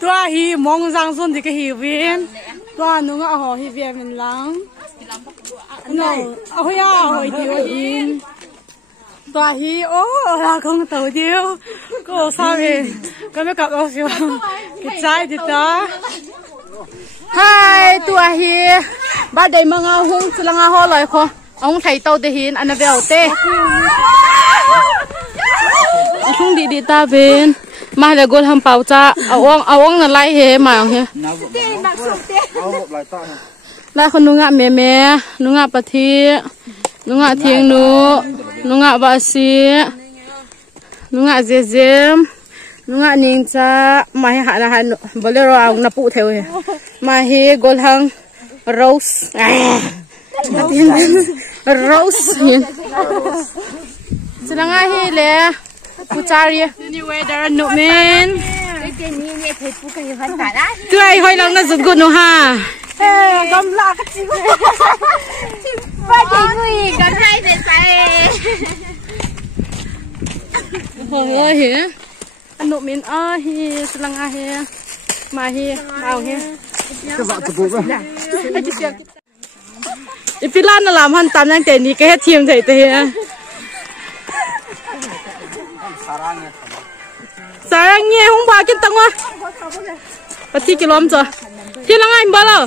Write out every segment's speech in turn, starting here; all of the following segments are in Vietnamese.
tua hi mong giang xuân thì cái hi viên tua nó ngã họ hi viên mình lắng nó ôi à hồi tiêu in tua hi ô là không tàu tiêu cô sao vậy có mấy cặp ô siêu cái trái thì ta hai tua hi ba đây mà ngao hung chỉ là ngao ho lại kho ông thầy tàu để hin anh về tê không đi ta bên mai là gồm hầm bào cha ông là lại hè mà he lại con nung ngạ mẹ nung ngạ bát thi nung ngạ thiêng nung ngạ bát xí nung ngạ dê dêm nung ngạ ninh cha mai hạ là hạ bolero ông nạp phụ theo he mai he gồm hang rose rose chỉ là ngay he lẽ Puchari. Anyway, there are no men. Tôi hỏi lòng nó dùng good no ha. Gom la cái gì? Ba chị người gom lại để sai. Ôi hả? Anh no men hi, selang hi, mà hi, bao hi. Cái vợ của bố đó. Ipilan nó làm han tam yang tên đi cái hết thiêm thầy thế. Sarang nghe không bao cái tông á, bắt thi kilo chưa? Thi lang anh bao lâu?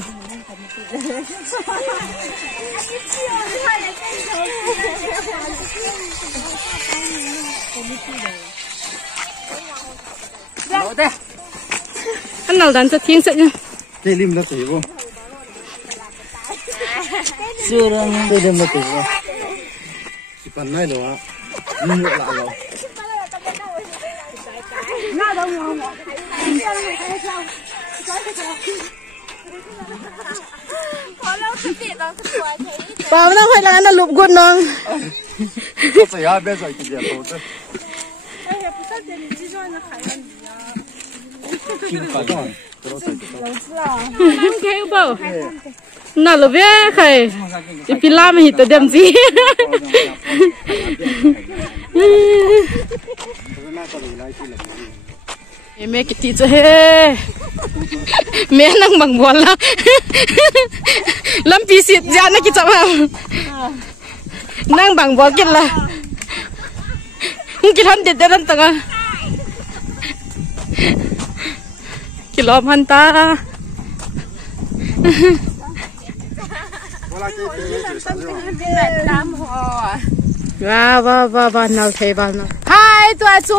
Anh nào đánh cho thiên sẽ nhá. Cái lim nó tỉ vô. Chưa đâu, cái lim nó tỉ vô. Chỉ phần này nữa, nhưng lại rồi. Bảo nó phải là nó lụp gột non. Có phải ai biết rồi thì đẹp thôi chứ. Cái bảo nào là biết khởi thì pin lam thì tự đem gì. Mẹ cái tí cho he mẹ năng bằng buồn lắm lắm pi xịt ra nó cái chậm không năng bằng buồn kia là không cái thân tiền đến tầng à cái lom hắn ta và nào thấy vào nào hai tua chú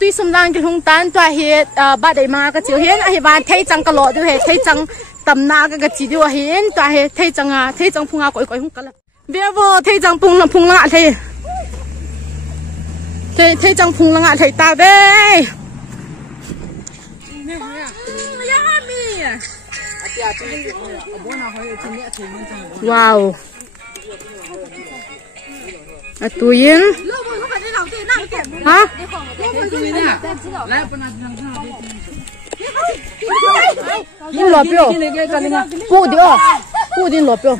tuy xung lang cái hung tan tua hiện ba đại ma cái chiều hiện ai ba thấy chẳng cái lọ đều thấy chẳng tầm na cái chỉ điều hiện tua hiện thấy chẳng phung coi hung cái là bây giờ thấy chẳng phung lạ thấy chẳng phung lạ thấy ta về wow à tụi yên hả yên lọp biểu phụ đi lọp biểu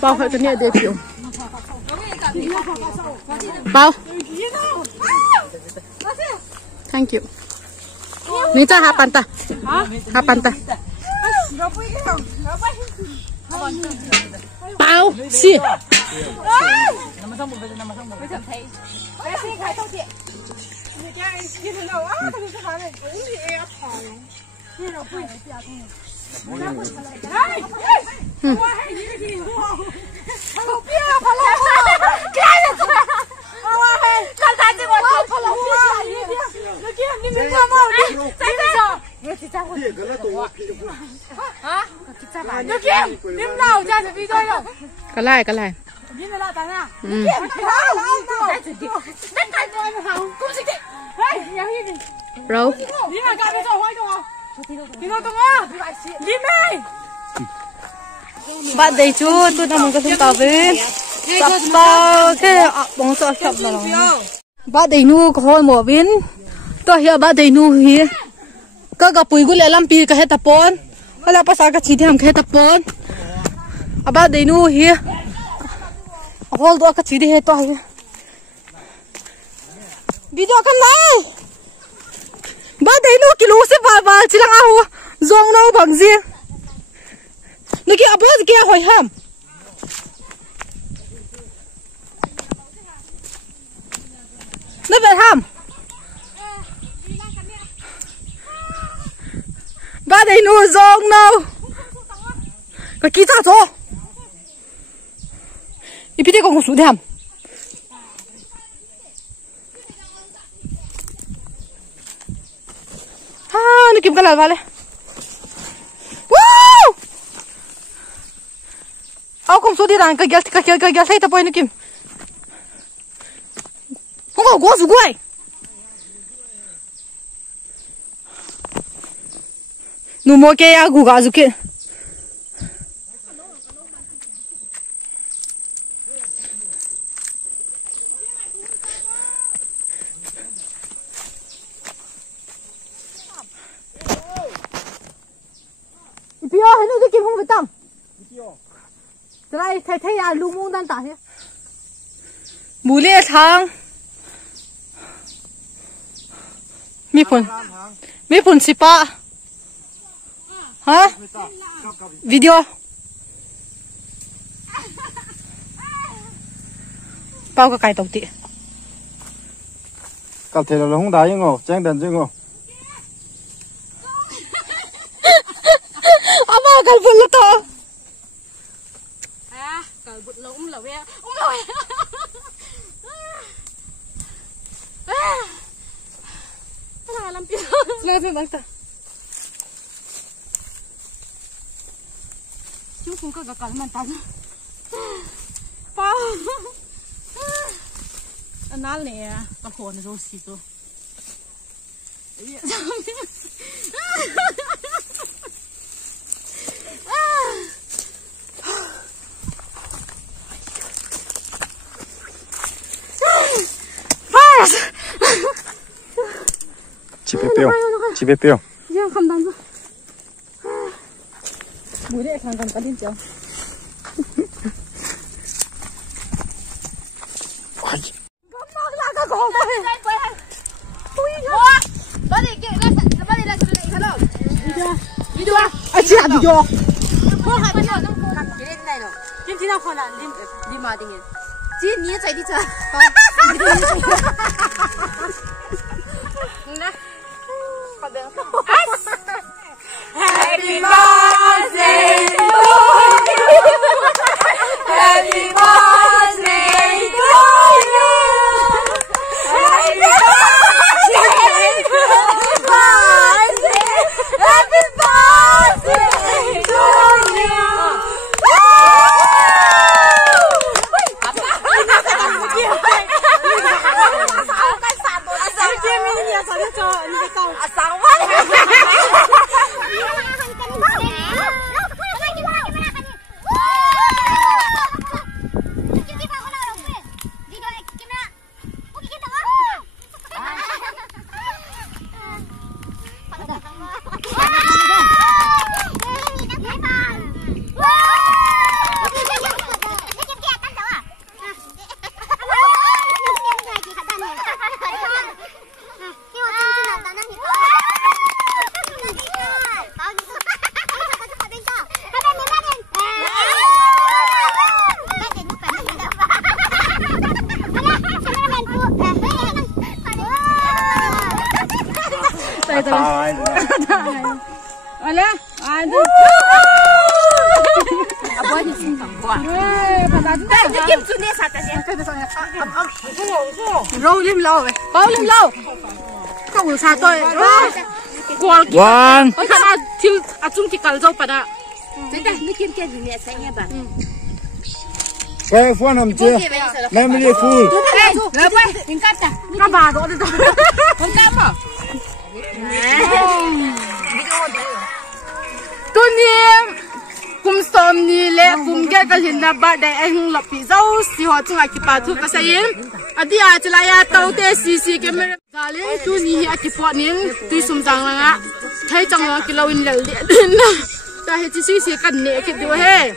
bao phải cái này để biểu bao thank you ni cha hapan ta bao xì cái lại rồi bạn đây chú tôi đang muốn cái thùng tàu về sắp tàu cái bóng sọt sập rồi bạn đây nu có hồi mùa viên tôi hiểu bạn đây nu hi cái gặp bụi gula làm pi cái hết tập pon hay là pasal cái chi thì làm cái hết tập pon bạn đây nu hi hold đó cái chi thì hết to hi video kan lai ba dei nu kilo se ba chilang a hu zong no bang ji nu ki abo ki hoi ham nu be ham ba dei nu zong no ka ki ta to ipite ko su de ham nó kiếm cái lợn vào đây. Wow! Không số đi rằng cái thấy tập nó kiếm. Không có quá số quay. Nó mua cái gu gà kia. Bây giờ nó đi kiếm không phải tăng. Thế này thấy à lũ mông đang tả thế. Mù lệ thang. Mi phun sipa. Hả? Video. Bao cái cài tàu tị. Cặp thể là không đá chứ ngô, trang đần chứ ngô. Kalau buat to. Kalau buat lo lo ya. Lo. Lampi. Senang bang ta. Chúng không có cả mantan. Pa. Anal nè, ta khôn rồi xí to. Chị biết tiêu. Dạ không đăng rồi. Mũi đấy thằng còn đi chưa? Con nó là cái cổ này. Video. À chị làm video. Kim chỉ nào phần nào đi mà đi nghe. Chị nhớ chạy đi chơi. Happy birthday to you. Happy birthday to you. Happy birthday. Happy birthday to you. Olha, Apa ni simpan kuat. Dia kim tu ni satu je. râu lim lâu, bao lim lâu. Không được xa tôi. Qual. One. Ôi thằng à thiếu à chung chỉ cần dâu bà đã. Jadi dah ni kim kia dunia saya bang. Cái phun làm chưa? Này mới đi phun. Lepas tingkat dah. Các bà đó đi. Tingkat apa? Tôi niệm cùng xóm ni lệ cùng cái hình là bà để anh lập bị dâu xì họ chung ai kịp bà thu cái gì à đi à chỉ là ya tàu tê xì cái mà giờ lên tôi ni à kịp bọn nín tôi sum rằng là á thấy trong nó cái lâu in lệ đến ta hết chỉ xì cần nệ kịp điều he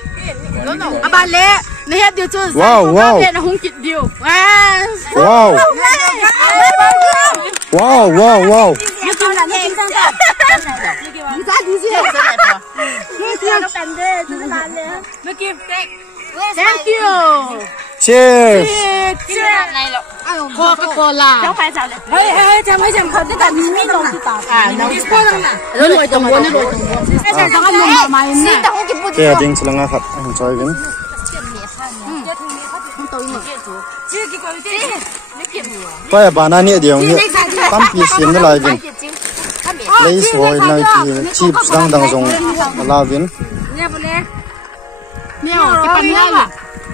à bà lệ nệ điều chưa Wow. lệ là không kịp điều Wow. Wow, wow, wow. Thank you. Cheers. Coca-Cola. Hey, chẳng mấy chẳng thật cái mì nồng thì tao. Nó lôi đồng quân nó lôi đồng quân. Cái thằng ăn nồng mà nè. Cái tiếng chỉ là ngã khát, enjoy vin. Cái banana này điều như tam pi xiêm nó lại vin. Lấy sôi này thì chips đang dùng là vin. Nè, cái pan này là.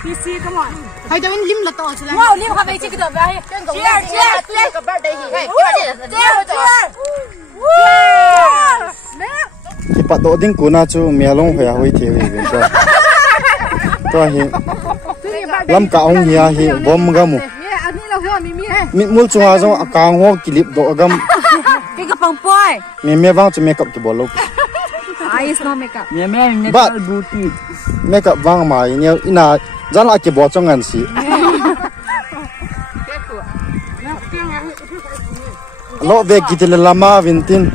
PC come on. Hay cho mình lim là to chứ. Wow, lim các bạn chỉ cái đó vậy. Cheers, cái birthday hi. Cái bắt đầu tiếng cuna chú mẹ long phải hồi thiêu vin cho. Tôi hi. Làm cả ông hiya hi bom gamu. Mi mul chung ha jong akang ho clip do gam. Cái bông boy. Me vang chu makeup ki bolo. It's not makeup. But makeup vang mai ni ina jan la ki bo chong an si. Lo ve ki til lama vintin.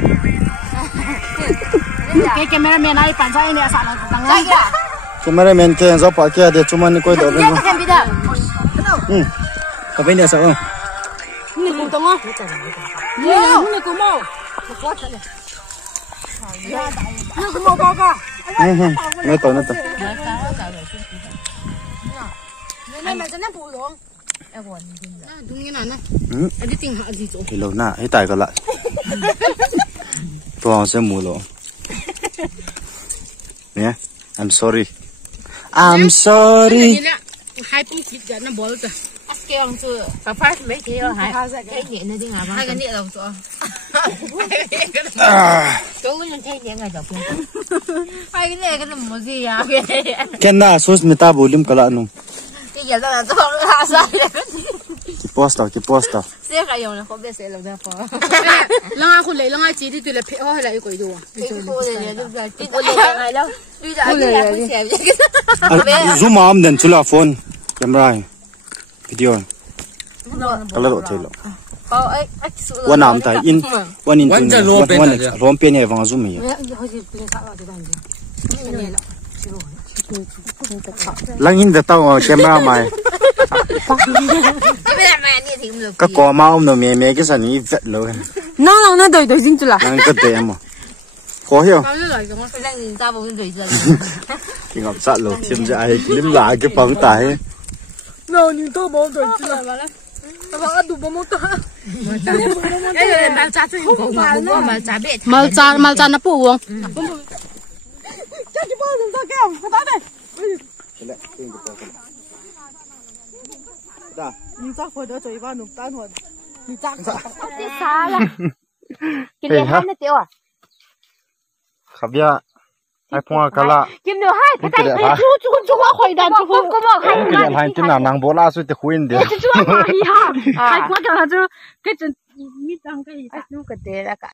Cái cameraman này phản xạ này sao nó tăng lên. Cameraman ke zo pa ke de chuman ni koi do ben. Có bên đây sao không? Này cũng tông á. Này cũng mò. Này cũng mò co co. Nó to. Này mà chân nó bù luôn. Đúng như nào này? Anh đi tìm họ gì chỗ? Lâu na, hết tài còn lại. Tôi sẽ mua luôn. Nè, I'm sorry. I'm sorry. Hai cũng kịp giờ nó bỏ rồi. Cái ông chưa, phải phát mấy cái hả? Cái nhẹ nó chứ nào hai cái nhẹ đâu chỗ. Chỗ cái thấy nhẹ ngay chỗ. Hai cái này cái làm gì à? Cái na sauce mình ta volume cả lại nung. Cái giờ tao làm cho nó hạ sai. Cái posta. Sẽ phải dùng là không biết sẽ làm sao phò. Lăng ai lấy lăng ai chỉ đi từ là phải hỏi lại cái đồ. Cái cô này đúng rồi. Cái cô này ngày đâu. Bây giờ anh làm cái gì? Zoom am den chula phone camera video. Kalau lo thelo. One am tai in one in one rom pe ne wang zoom ya. Lang in the tao camera mai. Các cô mà ông nó mẹ cái sản phẩm vẹt rồi. Nó đời dính chưa là. Năng cái đấy mà. Khó hiểu. Thì ngọc sạ lột thêm dài lim lại cái phẳng tải. Nó nhìn tôi bóng rồi chưa là. Nó bảo ăn đủ bóng ta. Cái này mal cha chứ không có mal cha biết. Mal cha nó bù không? Cha chỉ bù chúng ta kêu, cái đó đây. Đã. Nhìn chắc phải đỡ chơi vào nụ tan hồn. Nhìn chắc. Cái xa là. Cái này hai nó tiêu à? Khắp ya. Ai phong cả là. Kiếm được hai cái tay. Chú khỏi đàn chú có một hai cái này hai cái nào nàng bố la suy thì khuyên được. Chú mà hi ha. Hai quá cả là chú cái chân mít tăng cái gì. Nó cái đấy là cả.